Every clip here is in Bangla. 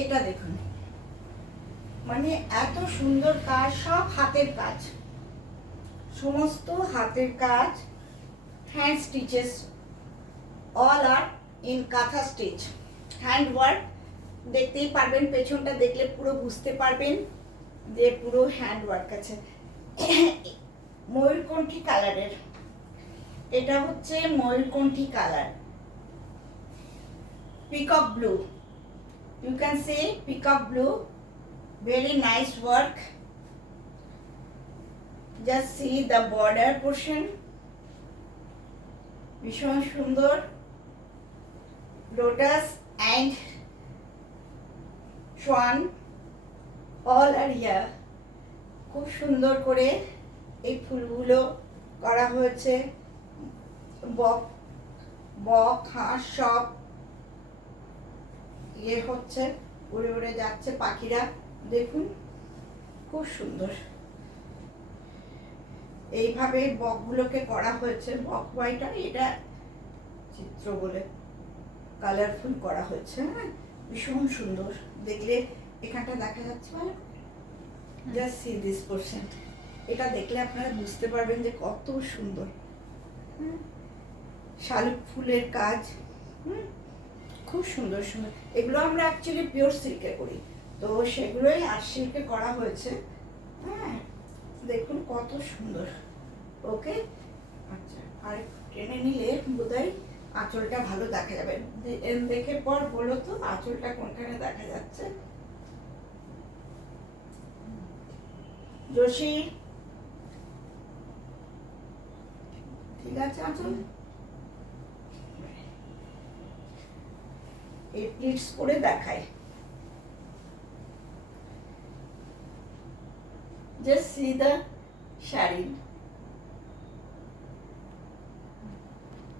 এটা দেখুন, মানে এত সুন্দর কাজ, সব হাতের কাজ, সমস্ত হাতের কাজ, hand stitches, all are in kantha stitch, hand work. দেখতেই পারবেন, পেছনটা দেখলে পুরো বুঝতে পারবেন যে পুরো হ্যান্ড ওয়ার্ক আছে। ময়ূরকণ্ঠী কালারের, এটা হচ্ছে ময়ূরকণ্ঠী colour, peacock blue, you can say peacock blue, very nice work. Just see the border portion, ভীষণ সুন্দর, lotus and swan all are here. খুব সুন্দর করে এই ফুলগুলো করা হয়েছে, বক বক হাঁস সব ইয়ে হচ্ছে, উড়ে উড়ে যাচ্ছে পাখিরা, দেখুন খুব সুন্দর। এইভাবে বকগুলোকে করা হয়েছে, বক হোয়াইটটা এটা চিত্র বলে কালারফুল করা হয়েছে। হ্যাঁ, ভীষণ সুন্দর, দেখলে এখানটা দেখা যাচ্ছে ভালো। জাস্ট সি দিস পোরশন, এটা দেখলে আপনারা বুঝতে পারবেন যে কত সুন্দর। শালুক ফুলের কাজ, খুব সুন্দর সুন্দর। এগুলো আমরা অ্যাকচুয়ালি পিওর সিল্কে করি, তো সেগুলোই আর সিল্কে করা হয়েছে। হ্যাঁ, দেখুন কত সুন্দর। ওকে, আচ্ছা, আর টেনে নিলে বোধহয় আঁচলটা ভালো দেখা যাবে। দেখে পর বলো তো আঁচলটা কোনখানে দেখা যাচ্ছে। জোশী, ঠিক আছে আঁচল। এই প্লিটস করে দেখাই, জাস্ট সি দ্য শাড়ি।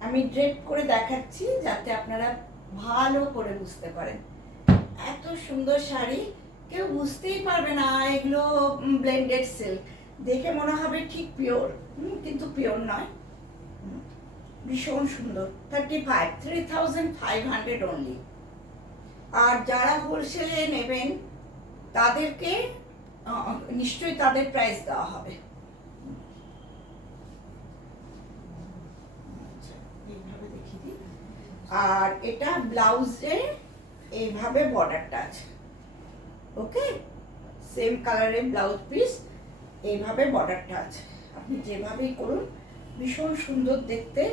আমি ড্রেপ করে দেখাচ্ছি যাতে আপনারা ভালো করে বুঝতে পারেন। এত সুন্দর শাড়ি, কেউ বুঝতেই পারবে না এগুলো ব্লেন্ডেড সিল্ক, দেখে মনে হবে ঠিক পিওর, কিন্তু পিওর নয়। ভীষণ সুন্দর, 35,500 অনলি। আর যারা হোলসেলে নেবেন তাদেরকে নিশ্চয়ই তাদের প্রাইস দেওয়া হবে। এইভাবে দেখিয়ে দিই। আর এটা ব্লাউজে এইভাবে বর্ডারটা আছে। ওকে, সেম কালারের ব্লাউজ পিস, এইভাবে বর্ডারটা আছে। আপনি যেভাবেই করুন ভীষণ সুন্দর দেখতে,